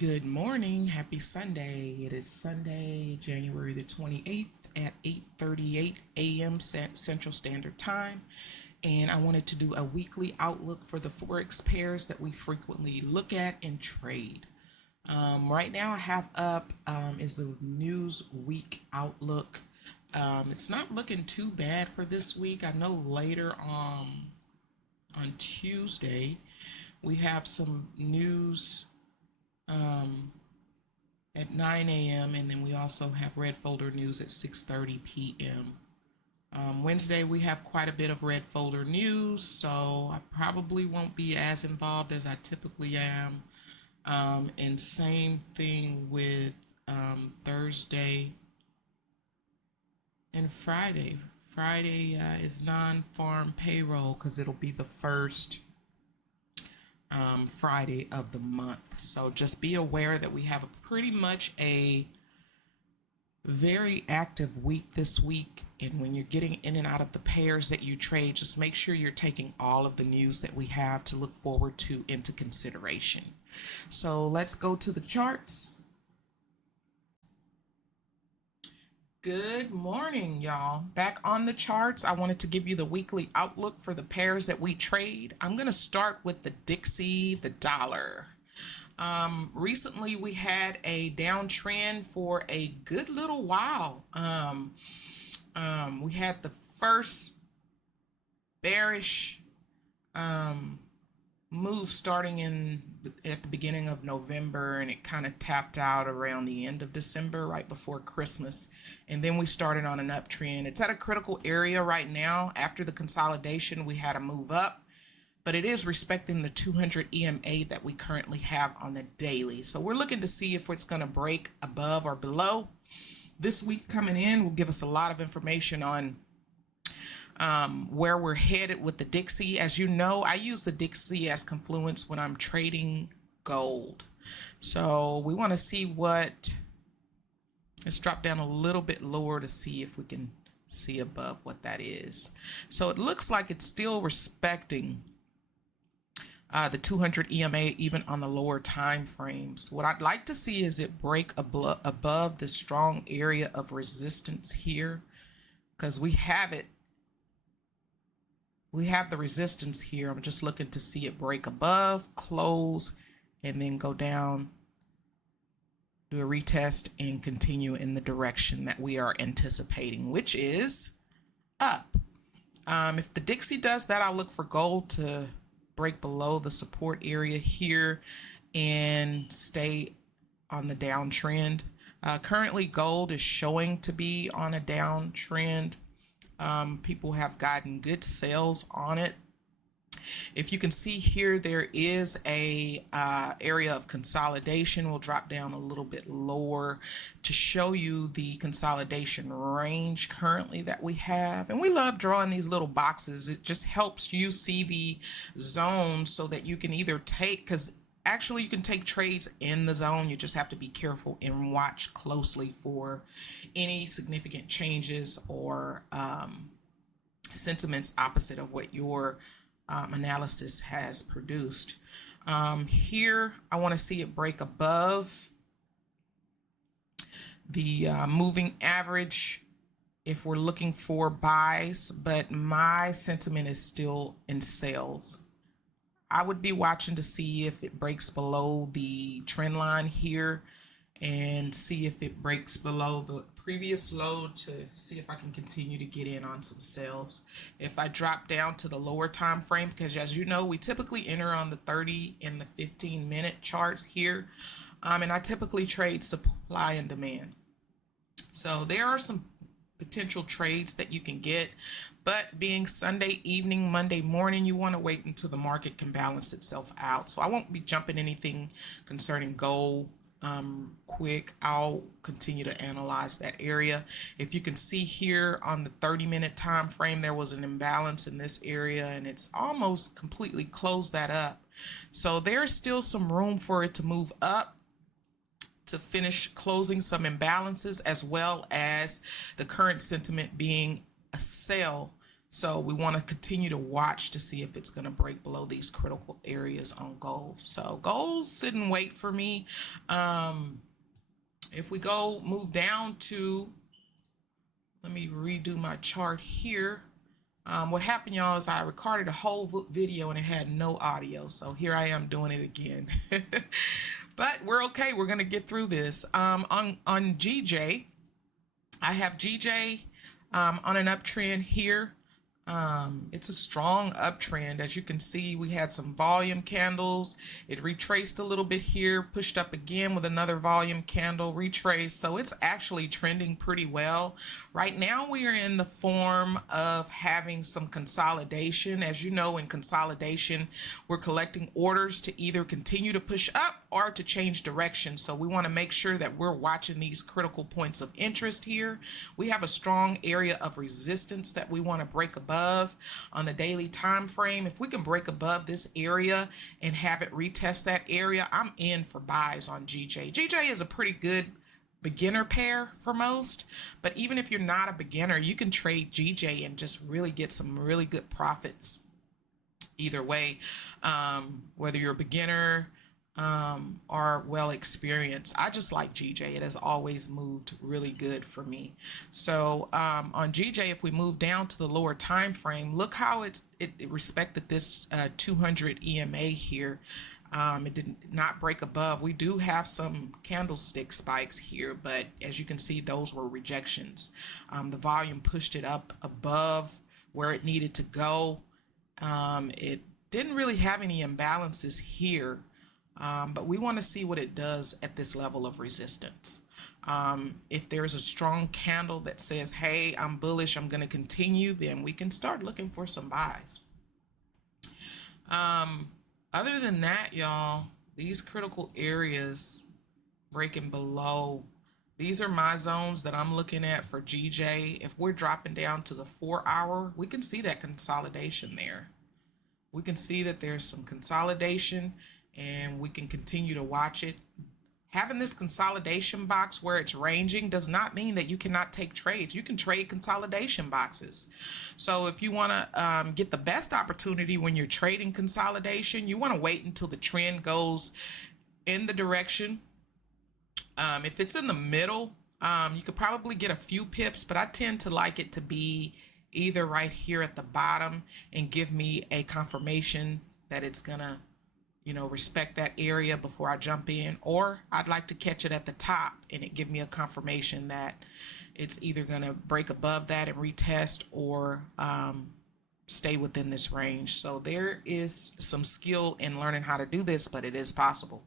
Good morning. Happy Sunday. It is Sunday, January the 28th at 8:38 a.m. Central Standard Time. And I wanted to do a weekly outlook for the Forex pairs that we frequently look at and trade. Right now I have up is the News Week Outlook. It's not looking too bad for this week. I know later on Tuesday we have some news at 9 a.m. and then we also have Red Folder News at 6:30 p.m. Wednesday we have quite a bit of Red Folder News, so I probably won't be as involved as I typically am. And same thing with Thursday and Friday. Friday is non-farm payroll because it'll be the first Friday of the month. So just be aware that we have pretty much a very active week this week. And when you're getting in and out of the pairs that you trade, just make sure you're taking all of the news that we have to look forward to into consideration. So let's go to the charts. Good morning, y'all. Back on the charts, I wanted to give you the weekly outlook for the pairs that we trade. I'm going to start with the Dixie, the dollar. Recently, we had a downtrend for a good little while. We had the first bearish move starting at the beginning of November, and it kind of tapped out around the end of December, right before Christmas. And then we started on an uptrend. It's at a critical area right now. After the consolidation, we had a move up, but it is respecting the 200 EMA that we currently have on the daily. So we're looking to see if it's going to break above or below. This week coming in will give us a lot of information on where we're headed with the Dixie. As you know, I use the Dixie as confluence when I'm trading gold. So we want to see let's drop down a little bit lower to see if we can see above what that is. So it looks like it's still respecting the 200 EMA even on the lower time frames. What I'd like to see is it break above the strong area of resistance here, because we have it. We have the resistance here. I'm just looking to see it break above, close, and then go down, do a retest, and continue in the direction that we are anticipating, which is up. If the Dixie does that, I'll look for gold to break below the support area here and stay on the downtrend. Currently, gold is showing to be on a downtrend. People have gotten good sales on it. If you can see here, there is a area of consolidation. We'll drop down a little bit lower to show you the consolidation range currently that we have. And we love drawing these little boxes. It just helps you see the zone so that you can either take, because actually you can take trades in the zone. You just have to be careful and watch closely for any significant changes or sentiments opposite of what your analysis has produced. Here, I want to see it break above the moving average if we're looking for buys, but my sentiment is still in sales. I would be watching to see if it breaks below the trend line here and see if it breaks below the previous low to see if I can continue to get in on some sales. If I drop down to the lower time frame, because as you know, we typically enter on the 30 and the 15-minute charts here, and I typically trade supply and demand. So there are some potential trades that you can get, but being Sunday evening, Monday morning, you want to wait until the market can balance itself out. So I won't be jumping anything concerning gold quick. I'll continue to analyze that area. If you can see here on the 30-minute time frame, there was an imbalance in this area and it's almost completely closed that up. So there's still some room for it to move up to finish closing some imbalances, as well as the current sentiment being a sell So we want to continue to watch to see if it's going to break below these critical areas on gold. So gold sit and wait for me. If we go move down to, let me redo my chart here. What happened, y'all, is I recorded a whole video and it had no audio. So here I am doing it again. But we're okay. We're going to get through this. On GJ, I have GJ on an uptrend here. It's a strong uptrend. As you can see, we had some volume candles. It retraced a little bit here, pushed up again with another volume candle, retraced. So it's actually trending pretty well. Right now, we are in the form of having some consolidation. As you know, in consolidation, we're collecting orders to either continue to push up or to change direction. So we want to make sure that we're watching these critical points of interest here. We have a strong area of resistance that we want to break above on the daily time frame. If we can break above this area and have it retest that area, I'm in for buys on GJ. GJ is a pretty good beginner pair for most, but even if you're not a beginner, you can trade GJ and just really get some really good profits either way, whether you're a beginner are well experienced. I just like GJ. It has always moved really good for me. So on GJ, if we move down to the lower time frame, look how it respected this 200 EMA here. It did not break above. We do have some candlestick spikes here, but as you can see, those were rejections. The volume pushed it up above where it needed to go. It didn't really have any imbalances here. But we want to see what it does at this level of resistance. If there's a strong candle that says, hey, I'm bullish, I'm going to continue, then we can start looking for some buys. Other than that, y'all, these critical areas breaking below, these are my zones that I'm looking at for GJ. If we're dropping down to the 4-hour, we can see that consolidation there. We can see that there's some consolidation, and we can continue to watch it. Having this consolidation box where it's ranging does not mean that you cannot take trades. You can trade consolidation boxes. So if you want to get the best opportunity when you're trading consolidation, you want to wait until the trend goes in the direction. If it's in the middle, you could probably get a few pips, but I tend to like it to be either right here at the bottom and give me a confirmation that it's gonna respect that area before I jump in, or I'd like to catch it at the top and it give me a confirmation that it's either going to break above that and retest or stay within this range. So there is some skill in learning how to do this, but it is possible.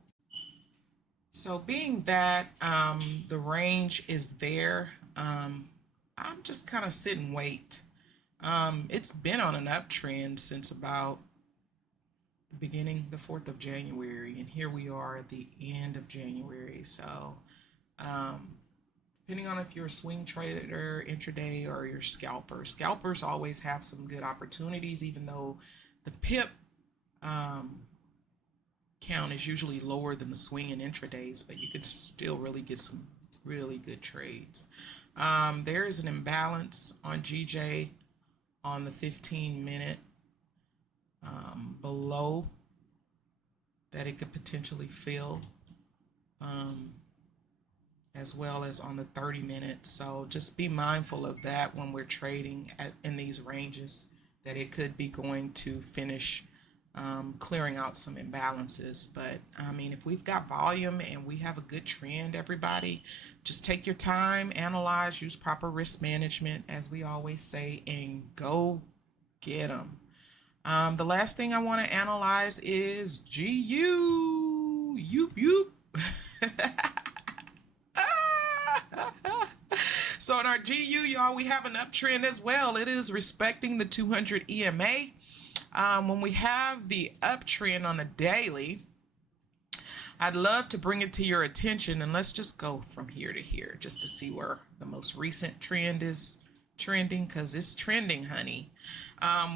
So being that the range is there, I'm just kind of sit and wait. It's been on an uptrend since about beginning the 4th of January, and here we are at the end of January. So depending on if you're a swing trader, intraday, or your scalpers always have some good opportunities, even though the pip count is usually lower than the swing and intradays, but you can still really get some really good trades. There is an imbalance on GJ on the 15-minute below that it could potentially fill, as well as on the 30-minute. So just be mindful of that when we're trading in these ranges, that it could be going to finish clearing out some imbalances. But I mean, if we've got volume and we have a good trend, everybody, just take your time, analyze, use proper risk management, as we always say, and go get them. The last thing I want to analyze is GU. Yoop. So in our GU, y'all, we have an uptrend as well. It is respecting the 200 EMA. When we have the uptrend on a daily, I'd love to bring it to your attention, and let's just go from here to here just to see where the most recent trend is trending, because it's trending, honey.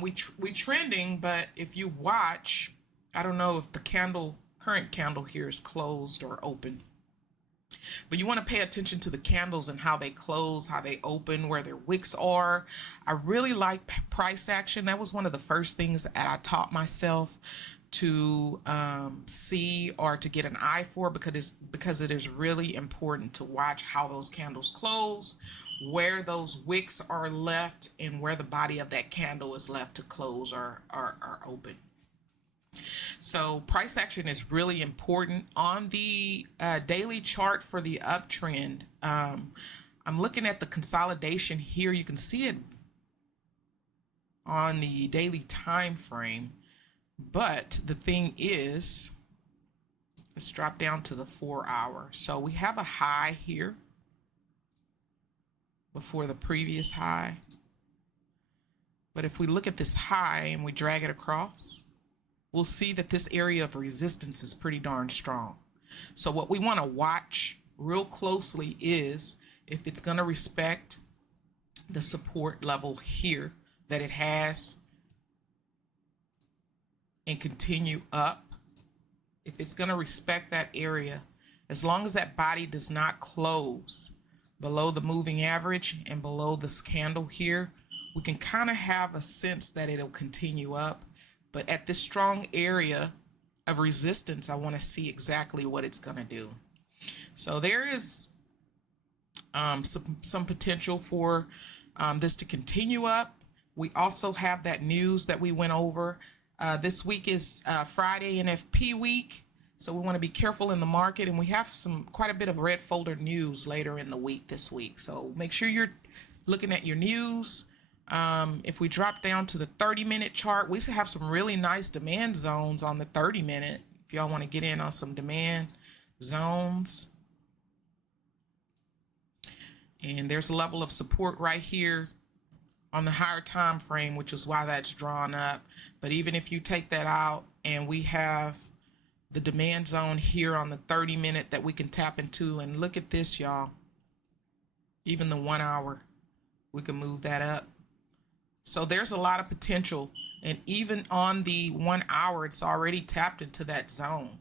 We trending, but if you watch, I don't know if the current candle here is closed or open. But you want to pay attention to the candles and how they close, how they open, where their wicks are. I really like price action. That was one of the first things that I taught myself to see or to get an eye for, because it is really important to watch how those candles close, where those wicks are left, and where the body of that candle is left to close or open. So price action is really important on the daily chart for the uptrend. I'm looking at the consolidation here. You can see it on the daily time frame, but the thing is, let's drop down to the 4 hour. So we have a high here before the previous high, but if we look at this high and we drag it across, we'll see that this area of resistance is pretty darn strong. So what we want to watch real closely is if it's going to respect the support level here that it has and continue up. If it's going to respect that area, as long as that body does not close below the moving average and below this candle here, we can kind of have a sense that it'll continue up. But at this strong area of resistance, I want to see exactly what it's going to do. So there is some potential for this to continue up. We also have that news that we went over. This week is Friday NFP week, so we want to be careful in the market, and we have quite a bit of red folder news later in the week this week. So make sure you're looking at your news. If we drop down to the 30-minute chart, we have some really nice demand zones on the 30-minute. If y'all want to get in on some demand zones. And there's a level of support right here on the higher time frame, which is why that's drawn up. But even if you take that out and we have the demand zone here on the 30-minute that we can tap into, and look at this, y'all. Even the 1 hour, we can move that up. So there's a lot of potential, and even on the 1 hour, it's already tapped into that zone.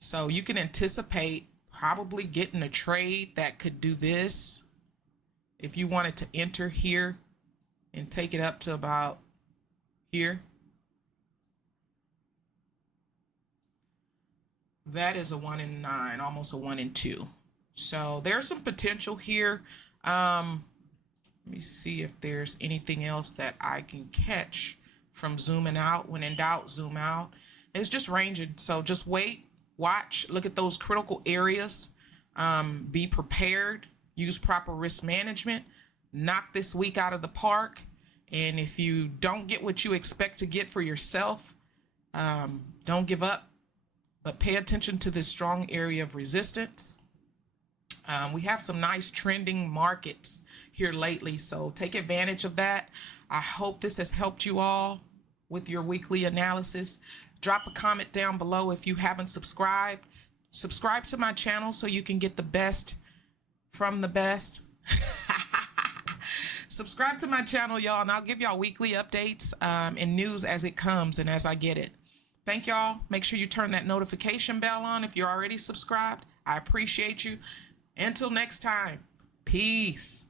So you can anticipate probably getting a trade that could do this. If you wanted to enter here and take it up to about here, that is a 1 in 9, almost a 1 in 2. So there's some potential here. Let me see if there's anything else that I can catch from zooming out. When in doubt, zoom out. It's just ranging. So just wait, watch, look at those critical areas. Be prepared. Use proper risk management. Knock this week out of the park. And if you don't get what you expect to get for yourself, don't give up. But pay attention to this strong area of resistance. We have some nice trending markets here lately, so take advantage of that. I hope this has helped you all with your weekly analysis. Drop a comment down below if you haven't subscribed. Subscribe to my channel so you can get the best from the best. Subscribe to my channel, y'all, and I'll give y'all weekly updates and news as it comes and as I get it. Thank y'all. Make sure you turn that notification bell on if you're already subscribed. I appreciate you. Until next time, peace.